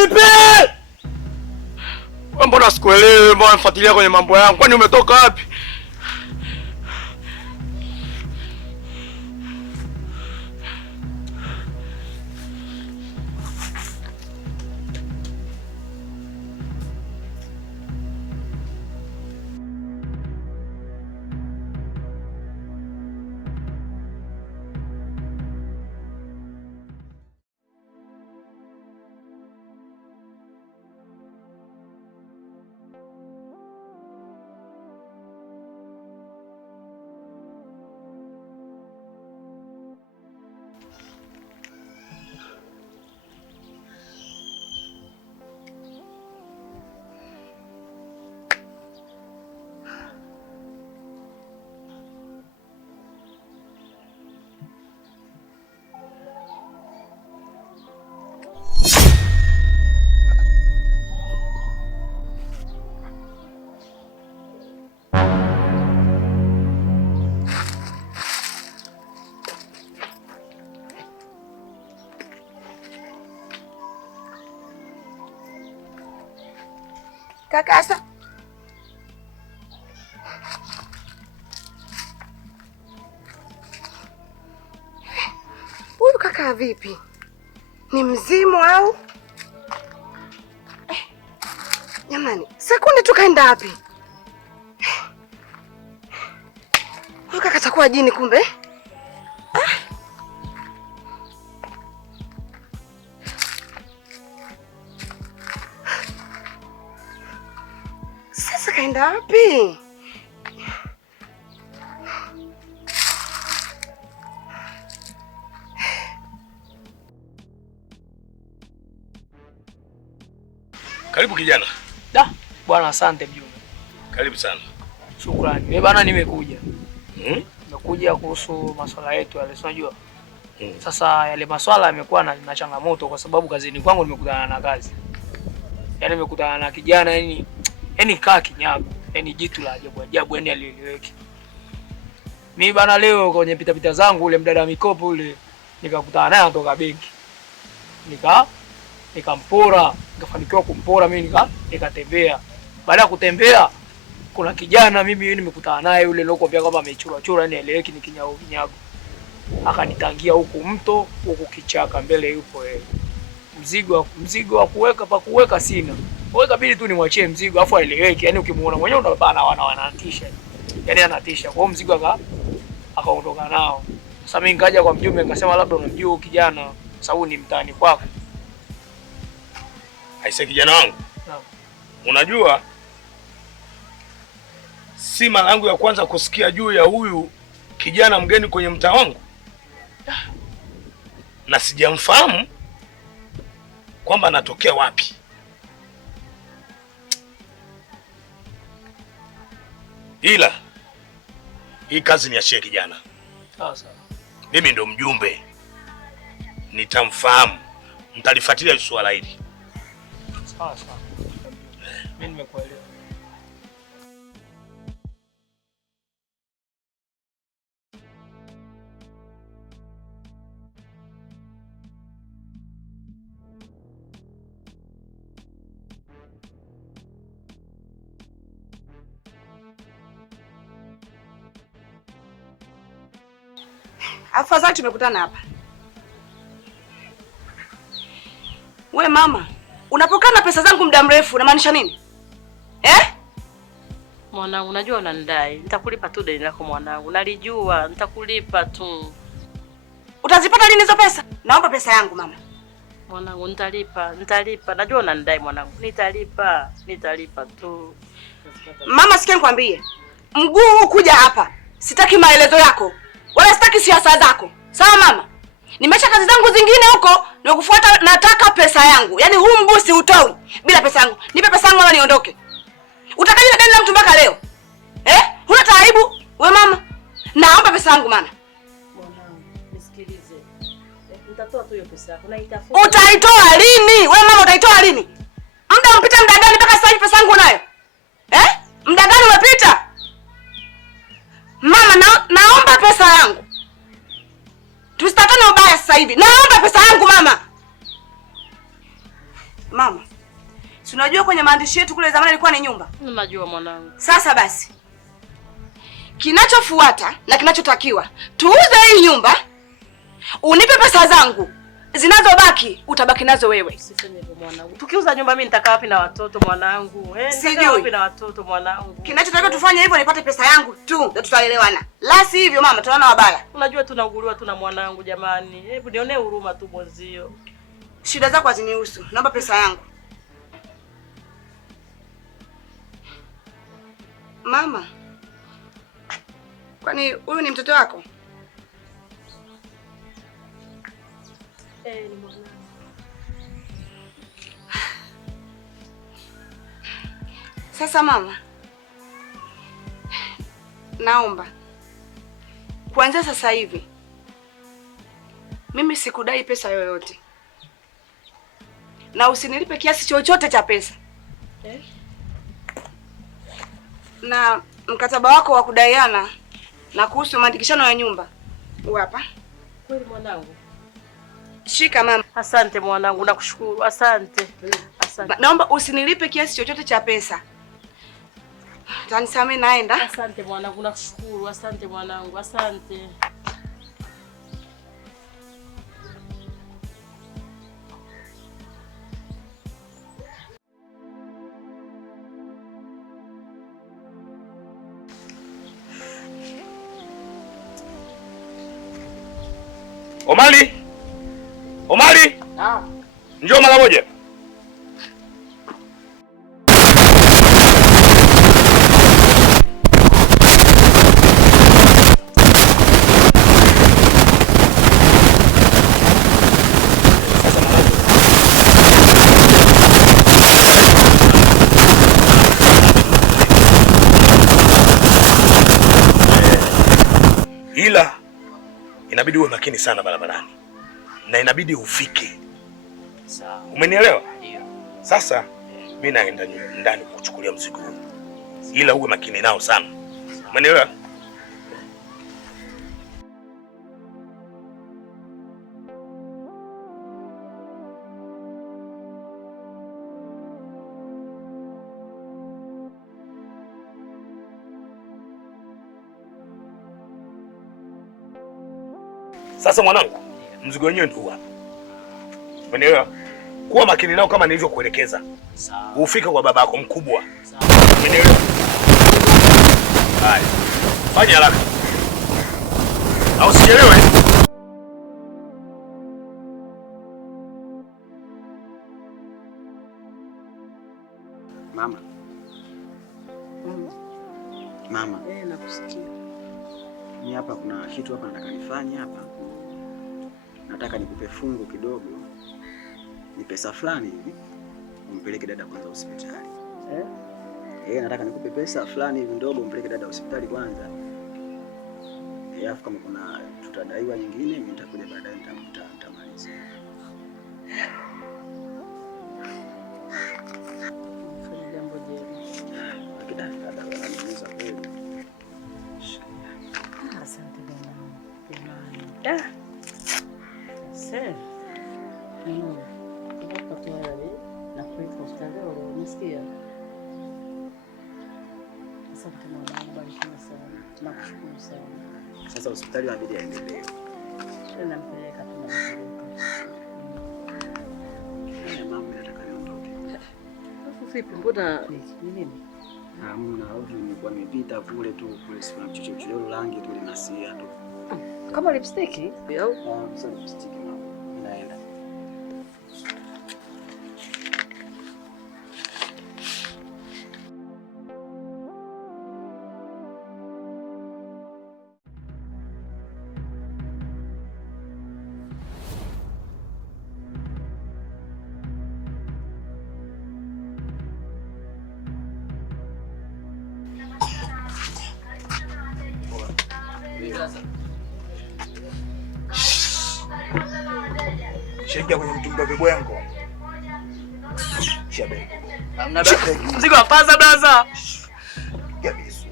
Nipe! Mbona sikuelewi? Mbona unafuatilia kwenye mambo yangu? Kwani umetoka wapi? Kaka Asa. Huyu kaka vipi? Ni mzimu au? Jamani, sekunde tu kaenda wapi? Huyu kaka atakuwa jini kumbe? Sasa kaenda wapi? Karibu kijana. Da, bwana asante mjumbe. Karibu sana. Shukrani. Mimi bana nimekuja. Nimekuja kuhusu masuala yetu yale, unajua? Sasa yale masuala yamekuwa na changamoto kwa sababu kazini kwangu nimekutana na kazi. Yaani nimekutana na kijana yani kaa kinyago. Yaani jitu la ajabu yani alieleweki. Mimi bana leo kwenye pita zangu ule mdada mikopo ule nikakutana naye anatoka benki. Nikampora, nikafanikiwa kumpora mimi nikatembea. Baada ya kutembea kuna kijana mimi nimekutana naye yule lokuambia kwamba amechura yani eleweki ni kinyago. Akanitangia huku mto, huku kichaka mbele yupo yeye. Mzigo wa kuweka sina. Wewe kabidi tu nimwachie mzigo afu aeleweke. Yaani ukimuona mwenyewe unabana wanatisha. Yaani anatisha. Kwa hiyo mzigo akaondoka nao. Sasa mimi nikaja kwa mjumbe nikasema labda unamjua kijana sababu ni mtaani kwako. Aise kijana wangu. Naam. Unajua si mara yangu ya kwanza kusikia juu ya huyu kijana mgeni kwenye mtaa wangu. Na sijamfahamu kwamba anatokea wapi. Ila hii kazi ni ya kijana. Sawa. Mimi ndo mjumbe. Nitamfahamu. Mtalifuatilia swala hili. Sawa. Mimi nimekuelewa. Afadhali tumekutana hapa. We mama, unapokaa na pesa zangu muda mrefu unamaanisha nini? Mwanangu, unajua unanidai. Nitakulipa tu deni lako mwanangu. Nalijua nitakulipa tu. Utazipata lini hizo pesa? Naomba pesa yangu mama. Mwanangu, nitalipa. Najua unanidai mwanangu. Nitalipa tu. Mama, sikia nikwambie. Mguu huu kuja hapa. Sitaki maelezo yako. Wala sitaki siasa zako. Sawa mama? Nimeacha kazi zangu zingine huko na kufuata, nataka pesa yangu. Yaani huu mguu si utoi bila pesa yangu. Nipe pesa yangu ama niondoke. Utakaje na deni la mtu mpaka leo? Huna taibu wewe mama? Naomba pesa yangu mama. Mwanangu, nisikilize. Nitatoa tu hiyo pesa yako. Naitafuta. Utaitoa lini? Wewe mama utaitoa lini? Muda umpita muda gani mpaka sasa hivi pesa yangu nayo? Muda gani umepita? Mama, naomba pesa yangu. Tusitafute ubaya sasa hivi. Naomba pesa yangu mama. Mama, si unajua kwenye maandishi yetu kule zamani ilikuwa ni nyumba? Unajua mwanangu. Sasa basi, kinachofuata na kinachotakiwa, tuuze hii nyumba, unipe pesa zangu, zinazobaki utabaki nazo wewe. Usiseme hivyo mwanangu. Tukiuza nyumba mimi nitakaa wapi na watoto mwanangu? Nitakaa wapi na watoto mwanangu? Kinachotakiwa tufanye hivyo, nipate pesa yangu tu, ndio tutaelewana. La si hivyo mama, tunaona wabaya. Unajua tunauguliwa tu na mwanangu jamani. Hebu nionee huruma tu mwenzio. Shida zako hazinihusu. Naomba pesa yangu. Mama, kwani huyu ni mtoto wako? Ni mwanangu. Sasa mama, naomba kuanzia sasa hivi mimi sikudai pesa yoyote, na usinilipe kiasi chochote cha pesa. Na mkataba wako wa kudaiana na kuhusu maandikishano ya nyumba huu hapa. Kweli mwanangu? Shika mama. Asante mwanangu, nakushukuru. Asante. Asante. Naomba usinilipe kiasi chochote cha pesa. Tanisamee, naenda. Asante mwanangu, nakushukuru. Asante mwanangu, asante. Omari! Omari! Njoo mara moja. Ila inabidi uwe makini sana barabarani. Na inabidi ufike. Sawa. Umenielewa? Ndio. Sasa mimi naenda ndani kuchukulia mzigo huu. Ila uwe makini nao sana. Umenielewa? Sasa mwanangu, mzigo wenyewe ndio hapa. Umeelewa? Kuwa makini nao kama nilivyokuelekeza. Sawa. Ufike kwa baba yako mkubwa. Sawa. Umeelewa? Haya. Fanya haraka. Au usichelewe. Mama. Mama. Nakusikia. Ni hapa kuna kitu hapa nataka nifanye hapa. Nataka nikupe fungu kidogo. Ni pesa fulani hivi. Umpeleke dada kwanza hospitali. Nataka nikupe pesa fulani hivi ndogo umpeleke dada hospitali kwanza. Alafu kama kuna tutadaiwa nyingine mimi nitakuja baadaye nitamalizia. Fanya jambo jema. Dada ananiuliza kweli. Asante bwana. Sasa. Kwa tayari na kwenda hospitali leo umesikia? Asante mwanangu, barikiwa sana. Nakushukuru sana. Sasa hospitali inabidi aendelee. Tena mpeleka tunapeleka. Mama nataka niondoke. Vipi mbona ni nini? Hamna, nilikuwa nimepita kule tu kule siku na chochocho rangi tu linasia tu. Kama lipstick au? Sasa lipstick mama. Naenda. Shika kwenye mtumba vibwengo. Shabe. Hamna basi. Mzigo wa paza blaza. Kabisa.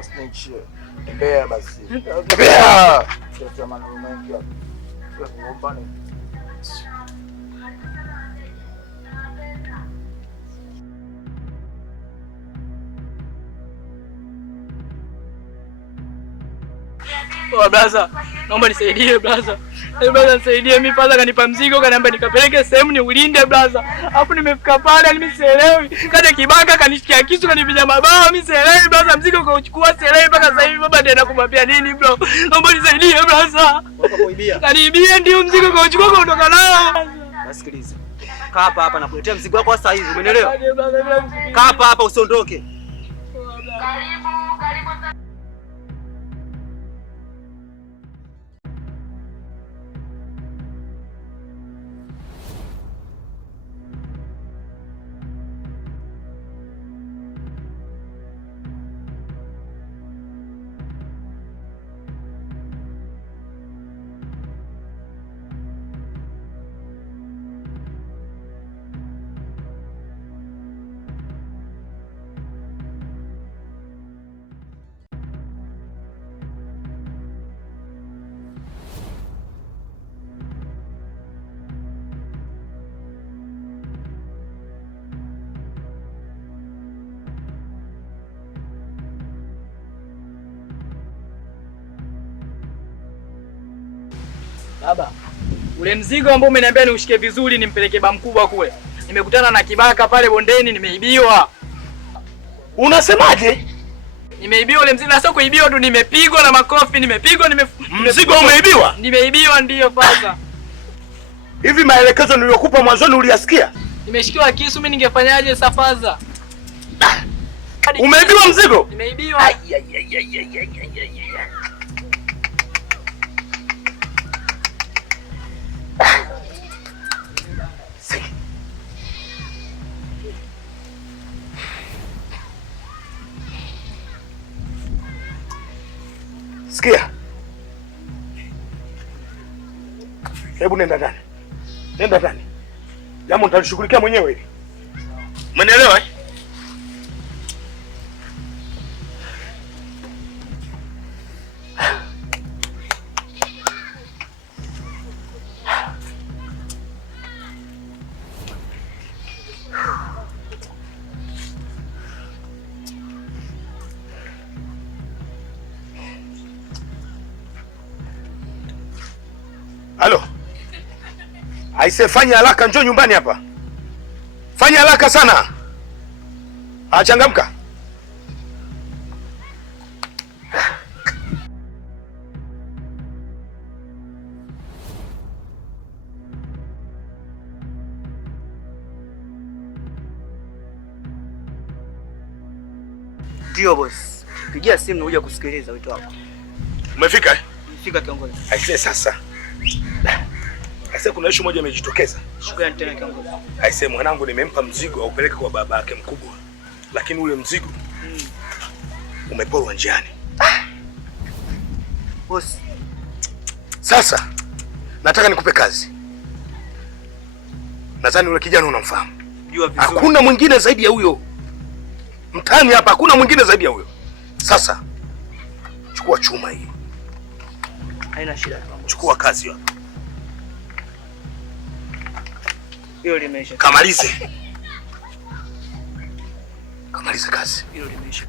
Snitch. Tembea basi. Tembea. Sasa maneno mengi hapo. Kwa kuombana. Oh, brother, naomba nisaidie brother. Brother nisaidie, mimi father kanipa mzigo kaniambia nikapeleke sehemu ni ulinde brother. Hapo nimefika pale mimi sielewi. Kaja kibaka kanishikia kisu kanipiga mabawa mimi sielewi brother, mzigo kauchukua sielewi mpaka sasa hivi baba ndiye anakumwambia nini bro. Naomba nisaidie brother. Wakakuibia. Kaniibia ndio mzigo kauchukua kaondoka nao. Nasikiliza. Kaa hapa nakuletea mzigo wako sasa hivi, umeelewa? Kaa hapa usiondoke. Karibu. Baba, ule mzigo ambao umeniambia niushike vizuri nimpeleke ba mkubwa kule. Nimekutana na kibaka pale bondeni, nimeibiwa. Unasemaje? Nimeibiwa ule mzigo, na sio kuibiwa tu, nimepigwa na makofi, nimepigwa, Mzigo umeibiwa? Nimeibiwa ndio father. Hivi maelekezo niliyokupa mwanzoni uliyasikia? Nimeshikiwa kisu, mimi ningefanyaje sasa father? Umeibiwa mzigo? Nimeibiwa. Sikia. Hebu nenda ndani. Nenda ndani. Jambo nitalishughulikia mwenyewe hivi. Umenielewa eh? Halo. Aise, fanya haraka, njoo nyumbani hapa. Fanya haraka sana. Achangamka. Ndio boss. Pigia simu na uje kusikiliza wito wako. Umefika eh? Fika kiongozi. Aise sasa. Aise kuna issue moja imejitokeza. Shukrani tena kiongozi. Aise mwanangu nimempa mzigo aupeleke kwa baba yake mkubwa. Lakini ule mzigo umeporwa njiani. Boss. Sasa nataka nikupe kazi. Nadhani ule kijana unamfahamu. Jua vizuri. Hakuna mwingine zaidi ya huyo. Mtani hapa hakuna mwingine zaidi ya huyo. Sasa chukua chuma hii. Haina shida. Chukua kazi hapa. Hiyo limeisha. Kamalize. Kamalize kazi. Hiyo limeisha.